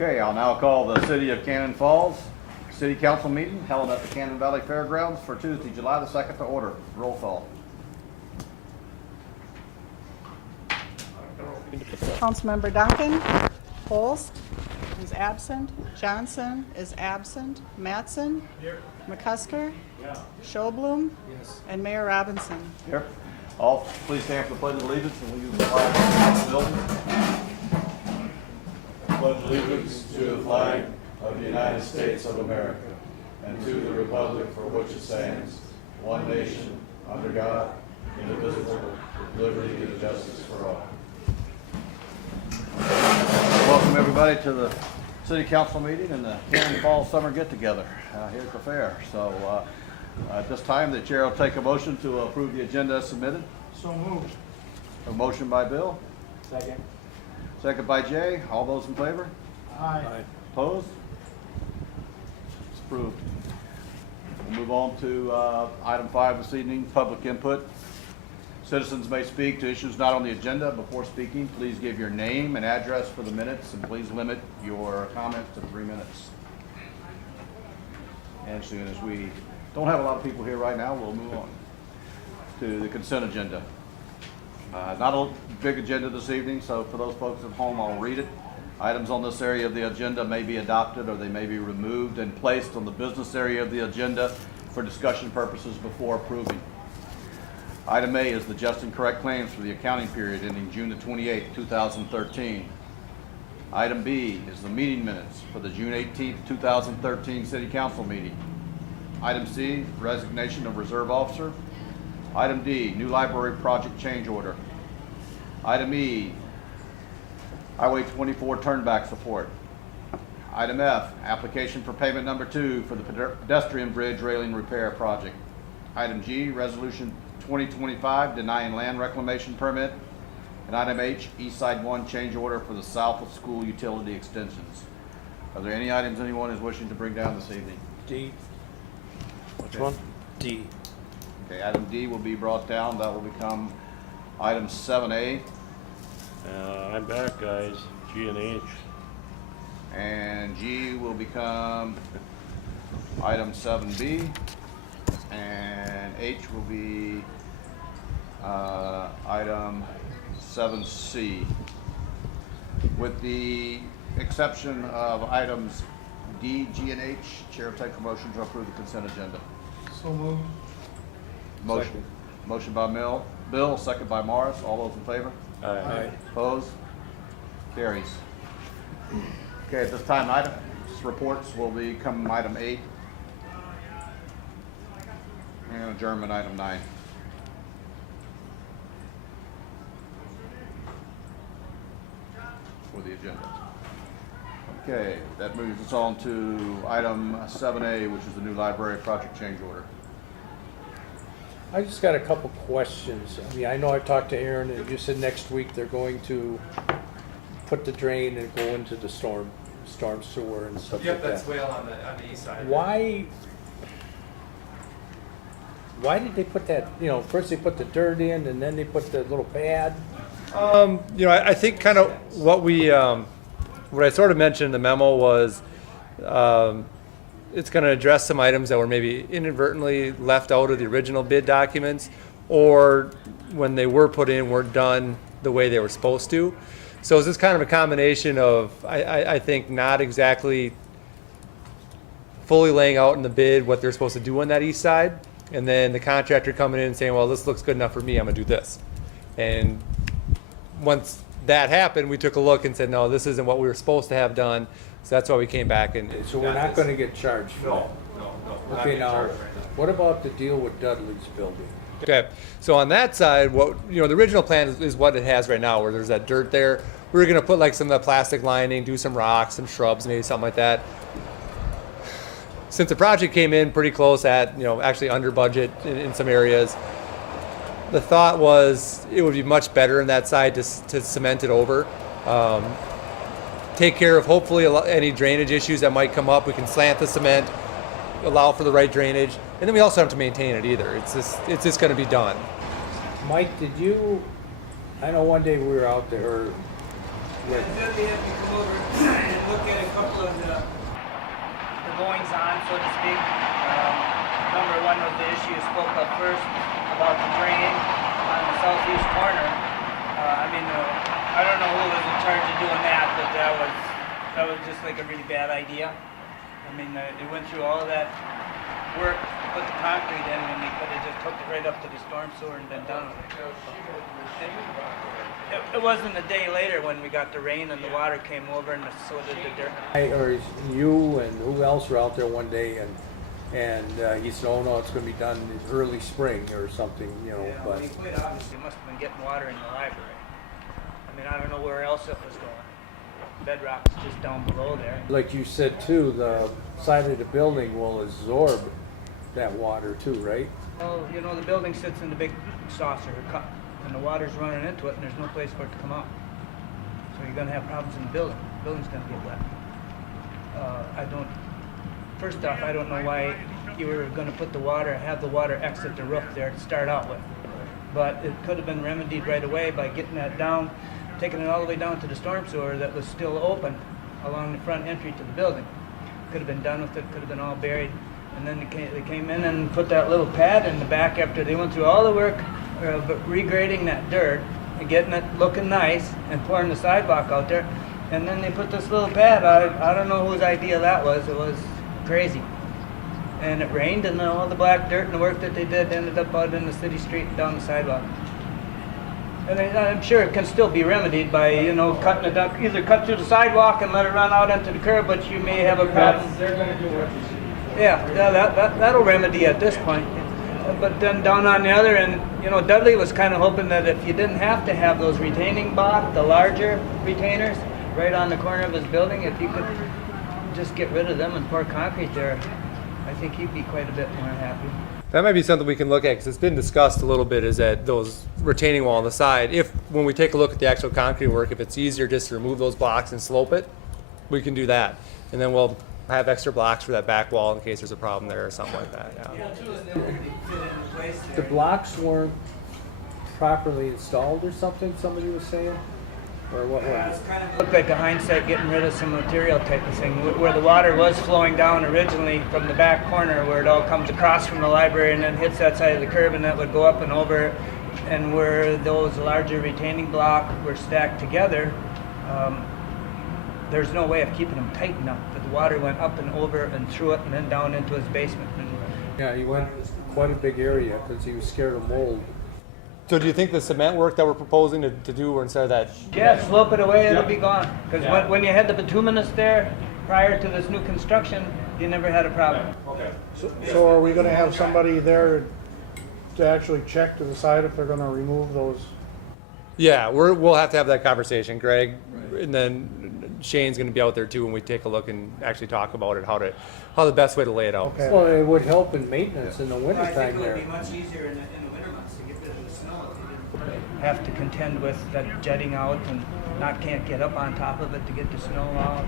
Okay, I'll now call the City of Cannon Falls City Council meeting held at the Cannon Valley Fairgrounds for Tuesday, July the 2nd to order. Roll call. Councilmember Duncan. Holst is absent. Johnson is absent. Mattson. Here. McCusker. Yeah. Schobloom. Yes. And Mayor Robinson. Here. All please stand for the Pledge of Allegiance and we'll use the flag of the building. Pledge allegiance to the flag of the United States of America and to the republic for which it stands, one nation, under God, indivisible, with liberty and justice for all. Welcome everybody to the City Council meeting and the Cannon Falls Summer Get-Together here at the fair. So at this time, the chair will take a motion to approve the agenda as submitted. So moved. A motion by Bill, Second. second by Jay. All those in favor? Aye. Opposed? It's approved. We'll move on to item 5 this evening, public input. Citizens may speak to issues not on the agenda. Before speaking, please give your name and address for the minutes, and please limit your comments to 3 minutes. And as soon as we don't have a lot of people here right now, we'll move on to the consent agenda. Not a big agenda this evening, so for those folks at home, I'll read it. Items on this area of the agenda may be adopted or they may be removed and placed on the business area of the agenda for discussion purposes before approving. Item A is the just and correct claims for the accounting period ending June the 28th, 2013. Item B is the meeting minutes for the June 18th, 2013 City Council meeting. Item C, resignation of reserve officer. Item D, new library project change order. Item E, Highway 24 turnback support. Item F, application for payment number 2 for the pedestrian bridge railing repair project. Item G, resolution 2025 denying land reclamation permit. And item H, East Side 1 change order for the south of school utility extensions. Are there any items anyone is wishing to bring down this evening? D. Which one? D. Okay, item D will be brought down. That will become item 7A. I'm back, guys. G and H. And G will become item 7B. And H will be item 7C. With the exception of items D, G, and H, Chair will take a motion to approve the consent agenda. So moved. Motion. Motion by Bill, second by Morris. All those in favor? Aye. Opposed? Carries. Okay, at this time, items reports will become item 8. And adjournment, item 9. For the agenda. Okay, that moves us on to item 7A, which is the new library project change order. I just got a couple questions. I mean, I know I talked to Aaron, and you said next week they're going to put the drain and go into the storm sewer and stuff like Yep, that. that's Whale on the east side. Why did they put that, first they put the dirt in and then they put the little pad? I think kind of what what I sort of mentioned in the memo was it's going to address some items that were maybe inadvertently left out of the original bid documents, or when they were put in weren't done the way they were supposed to. So it's just kind of a combination of, I think, not exactly fully laying out in the bid what they're supposed to do on that east side, and then the contractor coming in and saying, well, this looks good enough for me, I'm going to do this. And once that happened, we took a look and said, no, this isn't what we were supposed to have done. So that's why we came back and. So we're not gonna get charged for that? No. Okay, now, what about the deal with Dudley's building? Okay, so on that side, the original plan is what it has right now, where there's that dirt there. We were gonna put like some of the plastic lining, do some rocks, some shrubs, maybe something like that. Since the project came in pretty close at, actually under budget in some areas, the thought was it would be much better on that side to cement it over. Take care of hopefully any drainage issues that might come up. We can slant the cement, allow for the right drainage, and then we also have to maintain it either. It's just going to be done. Mike, I know one day we were out there with Dudley had me come over and look at it was the goings on, so to speak. Number one was the issue you spoke of first about the drain on the southeast corner. I don't know who was in charge of doing that, but that was just like a really bad idea. They went through all that work, put the concrete in, and they could have just hooked it right up to the storm sewer and been done with it. It wasn't a day later when we got the rain and the water came over and so did the dirt. Or you and who else were out there one day and he said, oh no, it's gonna be done in early spring or something, you know, Yeah, but. quite obviously must have been getting water in the library. I don't know where else it was going. Bedrock's just down below there. Like you said too, the side of the building will absorb that water too, right? Well, the building sits in the big saucer or cup, and the water's running into it, and there's no place for it to come out. So you're gonna have problems in the building. The building's gonna get wet. First off, I don't know why you were gonna have the water exit the roof there to start out with. But it could have been remedied right away by getting that down, taking it all the way down to the storm sewer that was still open along the front entry to the building. Could have been done with it, could have been all buried. And then they came in and put that little pad in the back after they went through all the work of regrading that dirt and getting it looking nice and pouring the sidewalk out there. And then they put this little pad. I don't know whose idea that was. It was crazy. And it rained, and then all the black dirt and the work that they did ended up out in the city street and down the sidewalk. And I'm sure it can still be remedied by, cutting it up, either cut through the sidewalk and let it run out into the curb, but you may have a problem. They're gonna do what you see. Yeah, that'll remedy at this point. But then down on the other end, Dudley was kind of hoping that if you didn't have to have those retaining block, the larger retainers, right on the corner of his building, if you could just get rid of them and pour concrete there, I think he'd be quite a bit more happy. That might be something we can look at, because it's been discussed a little bit, is that those retaining wall on the side, when we take a look at the actual concrete work, if it's easier just to remove those blocks and slope it, we can do that. And then we'll have extra blocks for that back wall in case there's a problem there or something like that, yeah. The blocks weren't properly installed or something, somebody was saying? Or what was it? Looked like a hindsight getting rid of some material type of thing, where the water was flowing down originally from the back corner where it all comes across from the library and then hits that side of the curb, and that would go up and over, and where those larger retaining blocks were stacked together, there's no way of keeping them tight enough, but the water went up and over and through it and then down into his basement. Yeah, he went quite a big area because he was scared of mold. So do you think the cement work that we're proposing to do, or instead of that? Yeah, slope it away, it'll be gone. Because when you had the bituminous there prior to this new construction, you never had a problem. So are we gonna have somebody there to actually check to decide if they're gonna remove those? Yeah, we'll have to have that conversation, Greg, and then Shane's gonna be out there too when we take a look and actually talk about it, how the best way to lay it out. Okay. Well, it would help in maintenance in the I think wintertime it would there. be much easier in the winter months to get rid of the snow if you didn't have to contend with that jetting out and can't get up on top of it to get the snow out.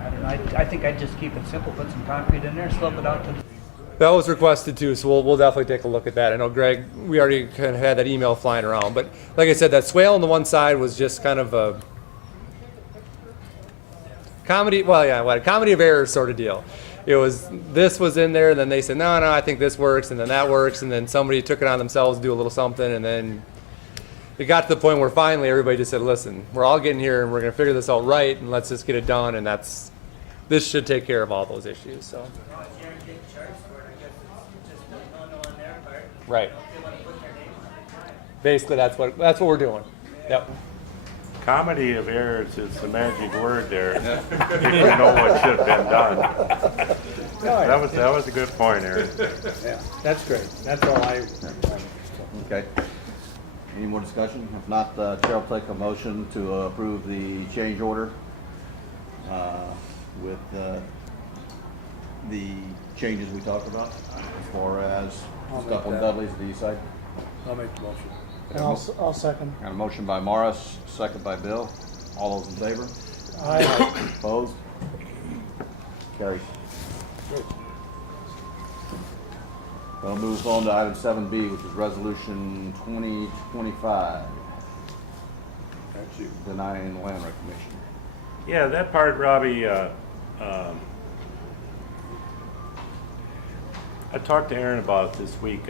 I don't know. I think I'd just keep it simple, put some concrete in there, slope it out to the... That was requested too, so we'll definitely take a look at that. I know Greg, we already kind of had that email flying around, but like I said, that swale on the one side was just kind of a comedy of errors sort of deal. This was in there, and then they said, no, I think this works, and then that works, and then somebody took it on themselves to do a little something, and then it got to the point where finally everybody just said, listen, we're all getting here and we're gonna figure this out right, and let's just get it done, and this should take care of all those issues, so. Right. Basically, that's what we're doing. Yep. Comedy of errors is the magic word there. If you know what should have been done. That was a good point, Aaron. Yeah, that's great. That's all I. Okay. Any more discussion? If not, Chair will take a motion to approve the change order with the changes we talked about as far as I'll stuff make on that. Dudley's, the east side. I'll make the motion. And I'll second. Got a motion by Morris, second by Bill. All those in favor? Aye. Opposed? Carries. Well, moves on to item 7B, which is resolution 2025, denying the land reclamation. Yeah, that part, Robbie, I talked to Aaron about it this week.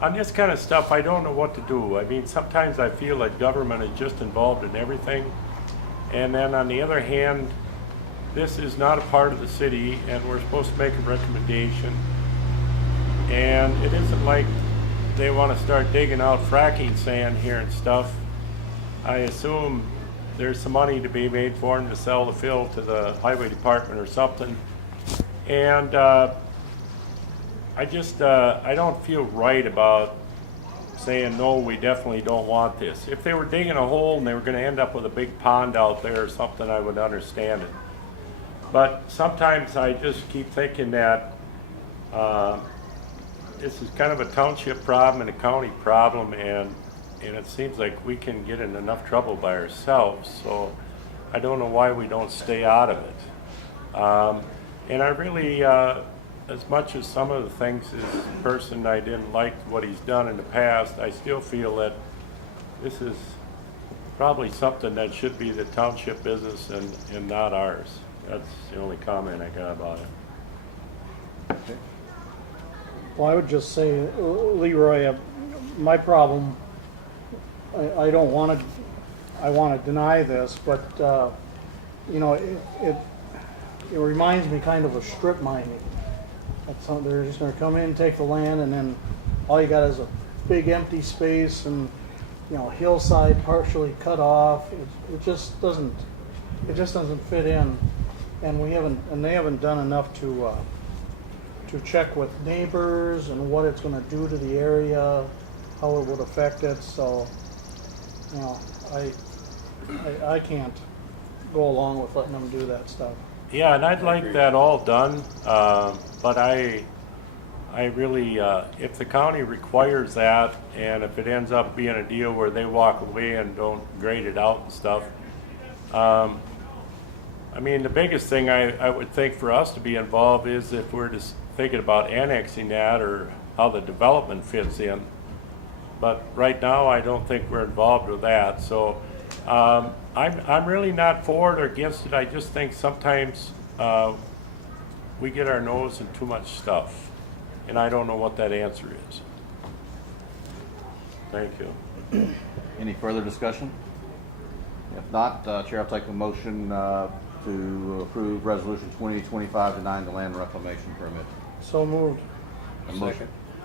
On this kind of stuff, I don't know what to do. I mean, sometimes I feel like government is just involved in everything. And then on the other hand, this is not a part of the city and we're supposed to make a recommendation. And it isn't like they want to start digging out fracking sand here and stuff. I assume there's some money to be made for them to sell the fill to the highway department or something. And I don't feel right about saying, no, we definitely don't want this. If they were digging a hole and they were going to end up with a big pond out there or something, I would understand it. But sometimes I just keep thinking that this is kind of a township problem and a county problem, and it seems like we can get in enough trouble by ourselves. So I don't know why we don't stay out of it. And I really, as much as some of the things this person, I didn't like what he's done in the past, I still feel that this is probably something that should be the township business and not ours. That's the only comment I got about it. Well, I would just say, Leroy, my problem, I don't want to, I want to deny this, but, you know, it reminds me kind of strip mining. They're just going to come in, take the land, and then all you got is a big empty space and, you know, hillside partially cut off. It just doesn't fit in, and they haven't done enough to check with neighbors and what it's going to do to the area, how it would affect it. So, you know, I can't go along with letting them do that stuff. Yeah, and I'd like that all done, but I really, if the county requires that, and if it ends up being a deal where they walk away and don't grade it out and stuff, I mean, the biggest thing I would think for us to be involved is if we're just thinking about annexing that or how the development fits in. But right now, I don't think we're involved with that. So I'm really not for it or against it. I just think sometimes we get our nose in too much stuff, and I don't know what that answer is. Thank you. Any further discussion? If not, Chair, I'll take a motion to approve Resolution 2025 denying the land reclamation permit. So moved. A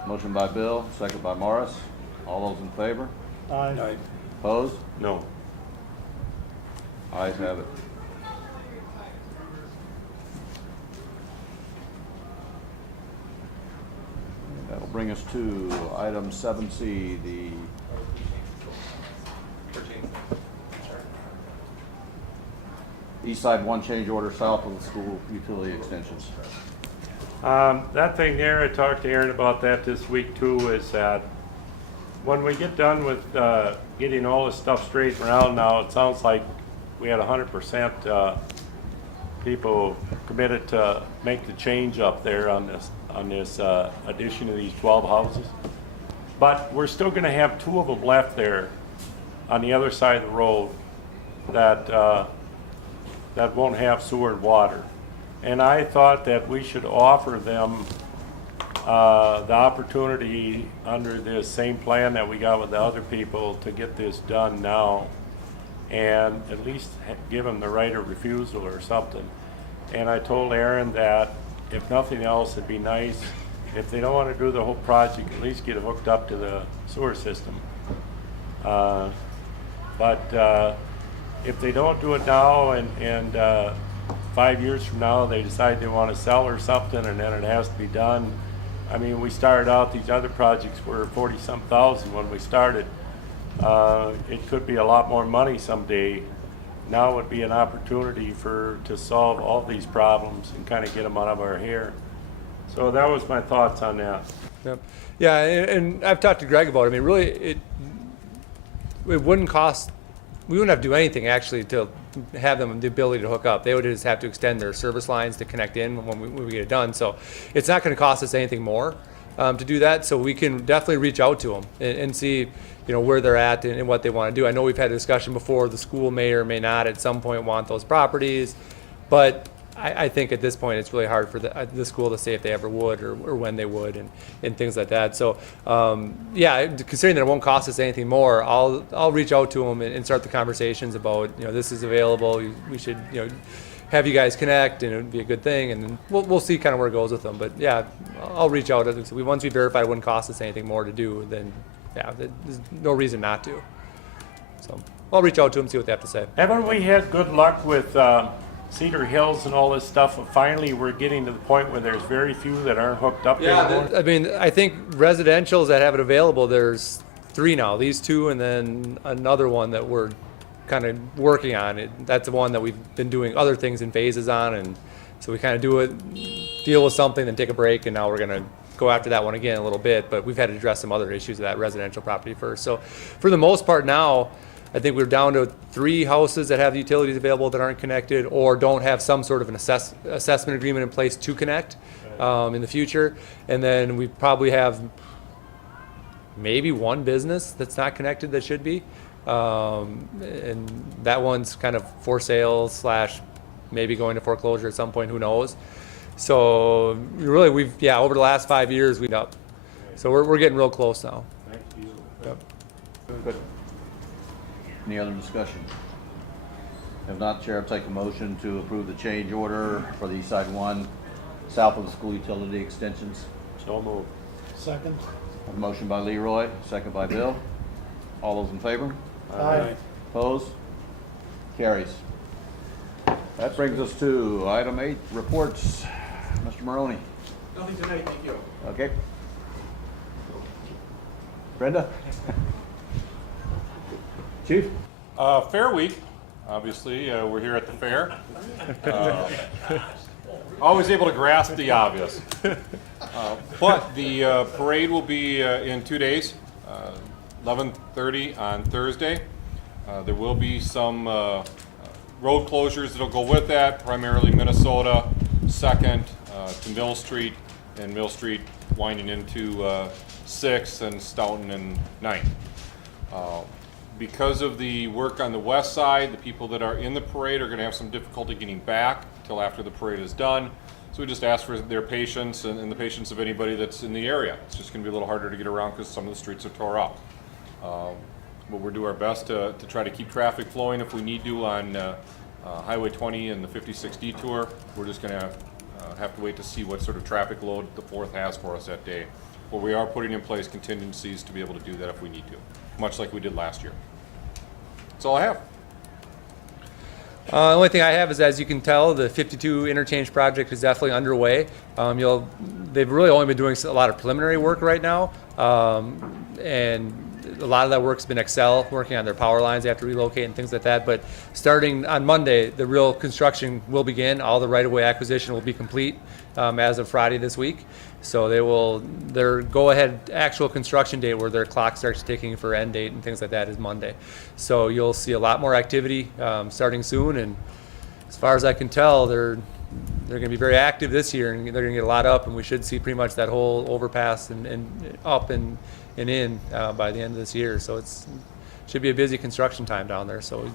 motion by Bill, second by Morris. All those in favor? Aye. Opposed? No. Ayes have it. That'll bring us to item 7C, the East Side 1 change order south of the school utility extensions. That thing there, I talked to Aaron about that this week too, is that when we get done with getting all this stuff straightened around now, it sounds like we had 100% people committed to make the change up there on this addition of these 12 houses. But we're still going to have 2 of them left there on the other side of the road that won't have sewer and water. And I thought that we should offer them the opportunity under this same plan that we got with the other people to get this done now, and at least give them the right of refusal or something. And I told Aaron that if nothing else, it'd be nice if they don't want to do the whole project, at least get it hooked up to the sewer system. But if they don't do it now and 5 years from now they decide they want to sell or something and then it has to be done, I mean, we started out, these other projects were 40-some thousand when we started. It could be a lot more money someday. Now would be an opportunity to solve all these problems and kind of get them out of our hair. So that was my thoughts on that. Yep. Yeah, and I've talked to Greg about it. I mean, really, it wouldn't cost, we wouldn't have to do anything actually to have them the ability to hook up. They would just have to extend their service lines to connect in when we get it done. So it's not going to cost us anything more to do that. So we can definitely reach out to them and see, you know, where they're at and what they want to do. I know we've had a discussion before. The school may or may not at some point want those properties, but I think at this point, it's really hard for the school to say if they ever would or when they would and things like that. So, yeah, considering that it won't cost us anything more, I'll reach out to them and start the conversations about, this is available. We should, have you guys connect, and it would be a good thing. And then we'll see kind of where it goes with them. But yeah, I'll reach out. Once we verify it wouldn't cost us anything more to do, then yeah, there's no reason not to. So I'll reach out to them, see what they have to say. Haven't we had good luck with Cedar Hills and all this stuff? Finally, we're getting to the point where there's very few that aren't hooked up anymore. I mean, I think residentials that have it available, there's 3 now. These 2, and then another one that we're kind of working on. That's the one that we've been doing other things in phases on, and so we kind of deal with something, then take a break, and now we're going to go after that one again a little bit. But we've had to address some other issues of that residential property first. So for the most part now, I think we're down to 3 houses that have utilities available that aren't connected or don't have some sort of an assessment agreement in place to connect in the future. And then we probably have maybe 1 business that's not connected that should be. And that one's kind of for sale / maybe going to foreclosure at some point, who knows. So really over the last 5 years we've up. So we're getting real close now. Thank you. Yep. Good. Any other discussion? If not, Chair, I'll take a motion to approve the change order for the East Side 1 south of the school utility extensions. So moved. Second? A motion by Leroy, second by Bill. All those in favor? Aye. Opposed? Carries. That brings us to item 8, reports. Mr. Maroney. Nothing tonight, thank you. Okay. Brenda? Chief? Fair week, obviously. We're here at the fair. Always able to grasp the obvious. But the parade will be in 2 days, 11:30 on Thursday. There will be some road closures that'll go with that, primarily Minnesota, 2nd to Mill Street, and Mill Street winding into 6th and Stoughton and 9th. Because of the work on the west side, the people that are in the parade are going to have some difficulty getting back until after the parade is done. So we just ask for their patience and the patience of anybody that's in the area. It's just going to be a little harder to get around because some of the streets are tore up. But we'll do our best to try to keep traffic flowing if we need to on Highway 20 and the 56 detour. We're just going to have to wait to see what sort of traffic load the 4th has for us that day. But we are putting in place contingencies to be able to do that if we need to, much like we did last year. That's all I have. The only thing I have is, as you can tell, the 52 interchange project is definitely underway. They've really only been doing a lot of preliminary work right now, and a lot of that work's been Excel, working on their power lines. They have to relocate and things like that. But starting on Monday, the real construction will begin. All the right-of-way acquisition will be complete as of Friday this week. So their go-ahead actual construction date, where their clock starts ticking for end date and things like that, is Monday. So you'll see a lot more activity starting soon. And as far as I can tell, they're going to be very active this year, and they're going to get a lot up. And we should see pretty much that whole overpass and up and in by the end of this year. So it should be a busy construction time down there. So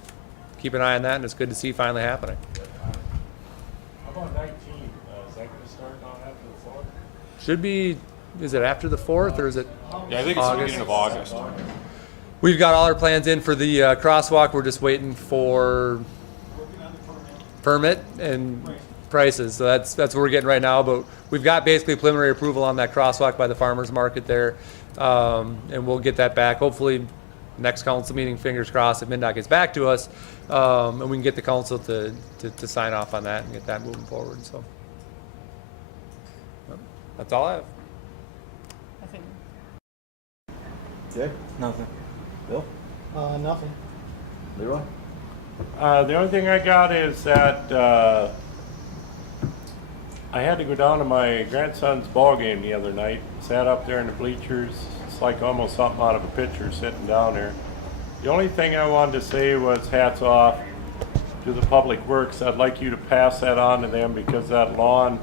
keep an eye on that, and it's good to see finally happening. How about 19? Is that going to start now after the 4th? Should be, is it after the 4th or is it? Yeah, I think it's the beginning of August. We've got all our plans in for the crosswalk. We're just waiting for permit and prices. So that's what we're getting right now. But we've got basically preliminary approval on that crosswalk by the farmers market there. And we'll get that back. Hopefully next council meeting, fingers crossed, if MnDOT gets back to us, and we can get the council to sign off on that and get that moving forward. So that's all I have. Nothing. Jay? Nothing. Bill? Nothing. Leroy? The only thing I got is that I had to go down to my grandson's ball game the other night. Sat up there in the bleachers. It's like almost something out of a picture sitting down there. The only thing I wanted to say was hats off to the Public Works. I'd like you to pass that on to them, because that lawn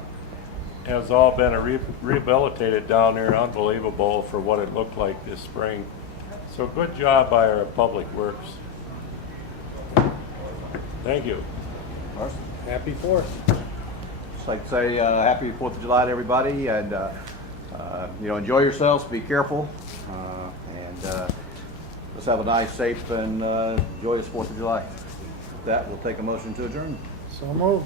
has all been rehabilitated down there. Unbelievable for what it looked like this spring. So good job by our Public Works. Thank you. Carson? Happy 4th. just like to say happy 4th of July to everybody, and enjoy yourselves, be careful, and let's have a nice, safe, and joyous 4th of July. With that, we'll take a motion to adjourn. So moved.